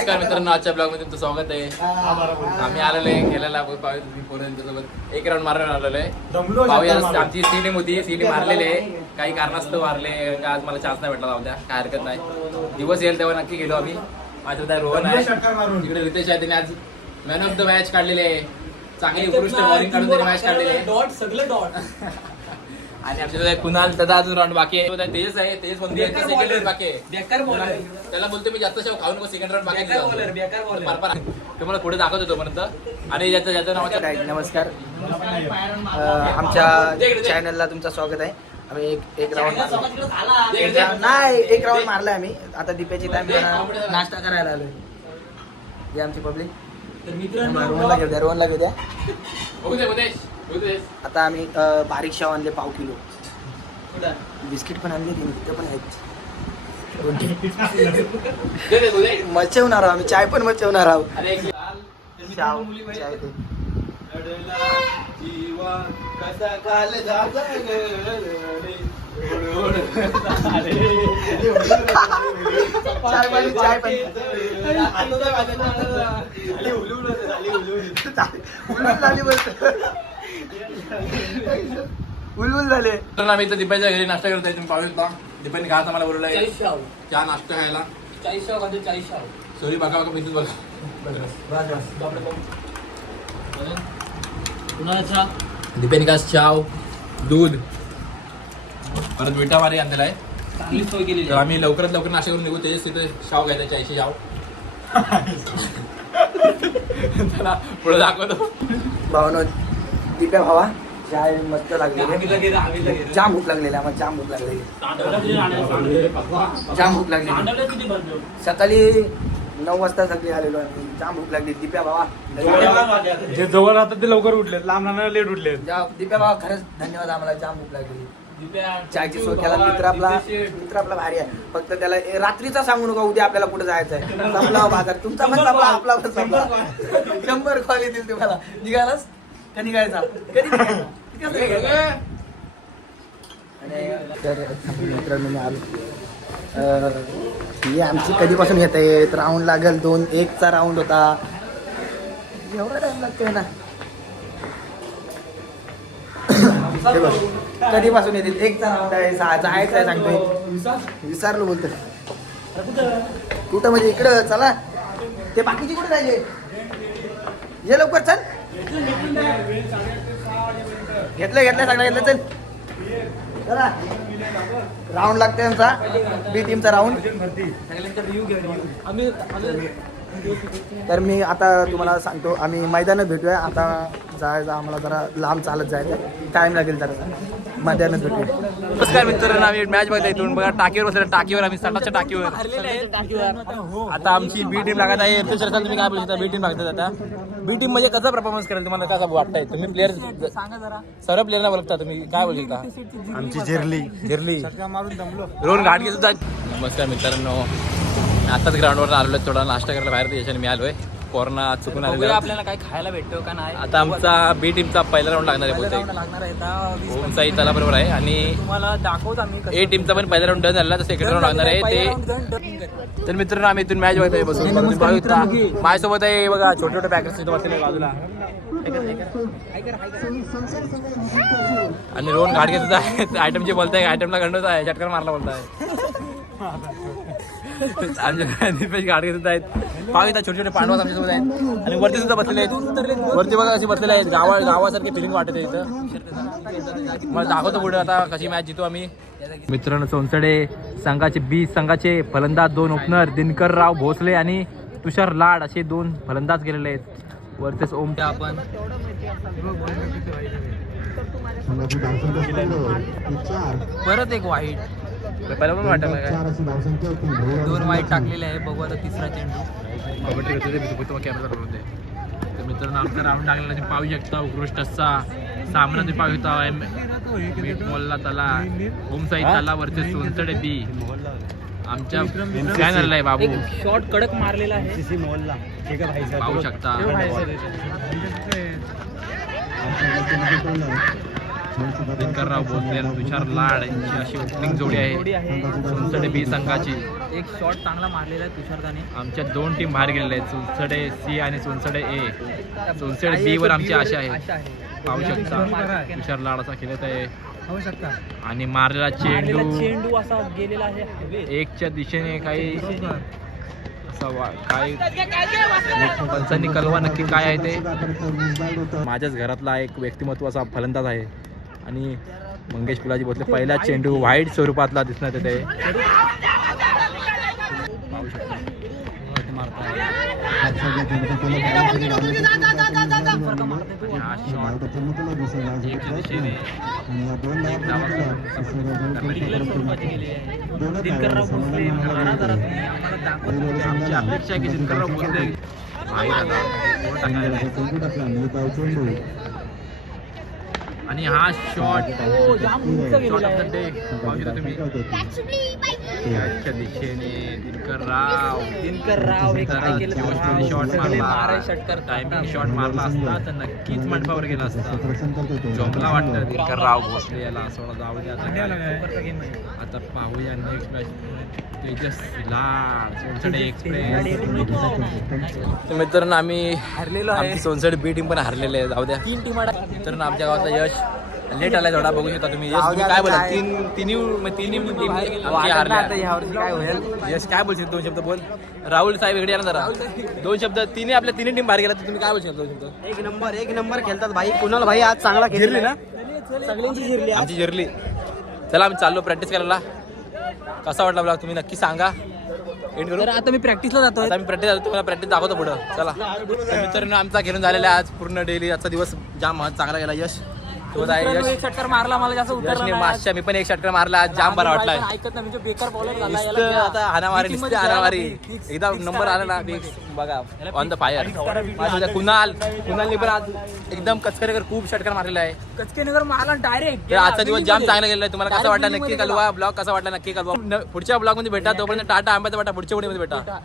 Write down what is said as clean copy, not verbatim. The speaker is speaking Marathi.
नमस्कार मित्रांनो, आजच्या ब्लॉग मध्ये तुमचं स्वागत आहे. आम्ही आलेलो आहे खेळायला पोरांसोबत एक राऊंड मारून आलेलो आहे. पाहूया, आमची सी टीम होती, सी टीम मारलेली आहे. काही कारणास्तव मारले, आज मला चान्स नाही भेटला. जाऊ द्या, काय हरकत नाही. दिवस येईल तेव्हा नक्की गेलो आम्ही. माझ्या रोहन आहे, तिकडे रितेश आहे, त्याने आज मॅन ऑफ द मॅच काढलेले आहे. चांगली उत्कृष्ट बॉलिंग काढून त्याने मॅच काढलेली आहे. आणि आमच्या कुणाल त्याचा अजून राऊंड बाकी आहे. तेज आहे, तेज बंदी आहे, सेकंड राऊंड बाकी आहे. त्याला बोलतो मी जास्त शेव खाऊ नको, सेकंड राऊंड बाकी आहे. तुम्हाला पुढे दाखवतो तोपर्यंत. आणि ज्याचं नाव नमस्कार, आमच्या चॅनलला तुमचं स्वागत आहे. आम्ही एक राऊंड नाही, एक राऊंड मारलाय आम्ही. आता दीप्याची टाइम नाश्ता करायला आलोय. जे आमची पब्लिक रोहनला घेऊ द्या, रोहनला घेऊ द्या. आता आम्ही बारीक शेव आणले, पाव किलो. बिस्किट पण आणले, ते पण आहेत. मचवणार आहोत आम्ही, चाय पण मचवणार आहोत. चाय उलबुल झाले. आम्ही इथं दीपाच्या घरी नाश्ता करतोय. तुम्ही पाहू शकता, दीपाने घास आम्हाला बोलवलाय चहा नाश्ता खायला. 40 सॉरी, बघा बघा पैसे बघा. दीपाने घास, चाव, दूध, परत विटा मारी आणलेला आहे. चांगली सोय केली. तर आम्ही लवकरात लवकर नाश्ता करून निघू. तेच तिथे शाव घ्यायचा, 40 शाव. त्याला पुढे दाखवतो. भावनो दीप्या भावा, चाय मस्त लागली. जाम भूक लागलेली आम्हाला, जाम भूक लागलेली. जाम भूक लागली. सकाळी 9 वाजता सगळी आलेलो आम्ही. जाम भूक लागली. दीप्या भावा, जे जवळ राहतात ते लवकर उठलेत, लांब राहणार लेट उठलेत. दीप्या भावा खरंच धन्यवाद, आम्हाला जाम भूक लागली. चायची सोय केला. मित्र आपला भारी आहे. फक्त त्याला रात्रीचा सांगू नका, उद्या आपल्याला कुठे जायचं आहे. संपला बाजार, तुमचा पण संपला, आपला पण संपला. 100 कॉल येतील तुम्हाला. निघालाच का निघायचा, कधी निघायचा, किती वाजता निघायचा? तर मित्रांनो मी आलो. ही आमची कधीपासून येत आहे. राऊंड लागेल 2-1चा राऊंड होता. एवढा टाइम लागतोय ना. कधीपासून येतील. 1चा राऊंड आहे, 6चा आहे सांगतोय. विसरलो बोलतो. कुठं म्हणजे इकडं चला. ते बाकीचे कुठे राहिले, ये लवकर चल. घेतलं सगळं घेतलं, चल चला. राऊंड लागतोय आमचा, बी टीमचा राऊंड. तर मी आता तुम्हाला सांगतो, आम्ही मैदानात भेटूया. आता जायचं आम्हाला, जरा लांब चालत जायचं, टाइम लागेल जरा. मैदानात भेटूया. नमस्कार मित्रांनो, आम्ही मॅच बघता इथून बघा. टाकीवर बसले, टाकीवर आम्ही सटाच्या टाकीवर. आता आमची बी टीम लागत आहे. तुम्ही काय बोलू शकता, बी टीम लागतात. आता बी टीम म्हणजे कसा परफॉर्मन्स करेल तुम्हाला, कसं वाटतंय? तुम्ही प्लेअर सर्व प्लेअरना बोलता, तुम्ही काय बोलू शकता? आमची झिरली रोहन घाटगे सुद्धा. नमस्कार मित्रांनो, आताच ग्राउंडवर आलेलो आहे. थोडा नाश्ता करायला बाहेर, याच्याने मी आलोय. कोरोना चुकून आलेलो. आपल्याला काय खायला भेटतो का नाही. आता आमचा बी टीमचा पहिला राऊंड लागणार आहे बोलतोय. ओमसाई त्याला बरोबर आहे. आणि तुम्हाला दाखवतो आम्ही. ए टीमचा पण पहिला राऊंड डन झाला, तर सेकंड राऊंड लागणार आहे ते. तर मित्रांनो, आम्ही इथून मॅच बघतोय बसून. माझ्यासोबत आहे बघा, छोटे छोटे पॅकेज बसले बाजूला. आणि रोहन घाटगे सुद्धा आहेत. आयटम जे बोलताय, आयटमला गंडोच आहे, झटका मारला बोलताय. दीपेश घाटगे सुद्धा आहेत. पाहिजे छोटे छोटे पांडवास आमच्यासोबत आहेत. आणि वरती सुद्धा बसलेले आहेत. वरती बघा असे बसलेले आहेत. गावासारखी फिलिंग वाटत आहे इथं. मला दाखवतो पुढे आता कशी मॅच जितो आम्ही. मित्रांनो, सोनसडे संघाचे फलंदाज 2 ओपनर दिनकर राव भोसले आणि तुषार लाड असे 2 फलंदाज गेलेले आहेत. वरतीच ओम आपण परत एक वाईट, पहिला पण वाटत 2 वाईट टाकलेले आहे. बघू आता तिसरा चेंडू. तर मित्रांनो, आमचा राऊंड लागलेला तुम्ही पाहू शकता. उत्कृष्ट असा सामना तुम्ही पाहू शकता. मोल्ला तला, ओमसाई तला वरती सोनसडे बी. आमच्या फॅन आलेला आहे बाबू. शॉट कडक मारलेला आहे, पाहू शकता. दिनकरराव भोसले आणि तुषार लाड यांची अशी ओपनिंग जोडी आहे सोनसडे बी संघाची. एक शॉट चांगला मारलेला आहे तुषारदाने. आमच्या 2 टीम बाहेर गेलेल्या आहेत, सोनसडे सी आणि सोनसडे ए. सोनसडे बी वर आमची आशा आहे. पाहू शकता तुषार लाड असा खेळत आहे आणि मारलेला चेंडू असा गेलेला आहे एकच्या दिशेने काही असा काय पंचांनी कळवा नक्की काय आहे ते. माझ्याच घरातला एक व्यक्तिमत्व असा फलंदाज आहे आणि मंगेश फुलाजी भोसले पहिला चेंडू वाईट स्वरूपातला दिसण्यात येते. पाहू शकता हा शॉट एकच्या दिशेने दिनकरराव भोसले मारा जरा तुम्ही, आम्हाला दाखवा तुमच्या. आमची अपेक्षा आहे की दिनकरराव भोसले माहीत आता गोल टाकायला आहे. आणि हा शॉट जाम उंच शॉट गेलेला ऑफ द आहे. डे पाहू शकता तुम्ही. याच्या दिशेने दिनकरराव हे काय केलं व्यवस्थित शॉट मारा मारला. शॉट करतात. टायमिंग शॉट मारला असता तर नक्कीच मंडपावर गेला असता. जमला वाटतं दिनकरराव भोसले याला सोडा जाऊ द्या. आता पाहूया नेक्स्ट मॅच तेजस लाड सोनसडे एक्सप्रेस. तर मित्रांनो आम्ही हरलेलो आहे. आमची सोनसडे बी टीम पण हरलेले आहे. जाऊ द्या 3 टीमा मित्रांनो आमच्या गावातला यश लेट आलाय थोडा बघू शकता तुम्ही. यश तुम्ही काय बोला तिन्ही टीम हारल्या. काय होईल? यश काय बोलशील 2 शब्द बोल. राहुल साहेब इकडे या ना जरा 2 शब्द. आपल्या तिन्ही टीम बाहेर गेला तर तुम्ही काय बोलशील 2 शब्द. एक नंबर खेळतात भाई. कुणाल भाई आज चांगला खेळली ना, सगळ्यांची जिरली. आमची जिरली. चला आम्ही चाललो प्रॅक्टिस करायला. कसा वाटला ब्लॉग तुम्ही नक्की सांगा. एंड करू. तर आता मी प्रॅक्टिसला जातोय. आता आम्ही प्रॅक्टिस तुम्हाला प्रॅक्टिस दाखवतो पुढं. चला तर मित्रांनो आमचा खेळून झालेला आहे आज पूर्ण डेली. आजचा दिवस जाम चांगला गेला. यश तो आहे. एक यश षटकार मारला, मला जास्त उतरला यशने नाही. मागच्या मी पण एक षटकार मारला आज. जाम बरा वाटलाय. ऐकत नाही म्हणजे बेकार बॉलर झाला. नुसतं आता हाणामारी नुसते हाणामारी. एकदा नंबर आला ना बघा ऑन द फायर. कुणालने पण आज एकदम कचकरेकर खूप षटकार मारलेला आहे. कचकेनगर मारला डायरेक्ट. तर आजचा दिवस जाम चांगला गेलेला आहे. तुम्हाला कसं वाटलं नक्की कळवा. ब्लॉग कसा वाटला नक्की कळवा. पुढच्या ब्लॉग मध्ये भेटा. तोपर्यंत टाटा आंब्याचा वाटा पुढच्या व्हिडिओ मध्ये भेटा.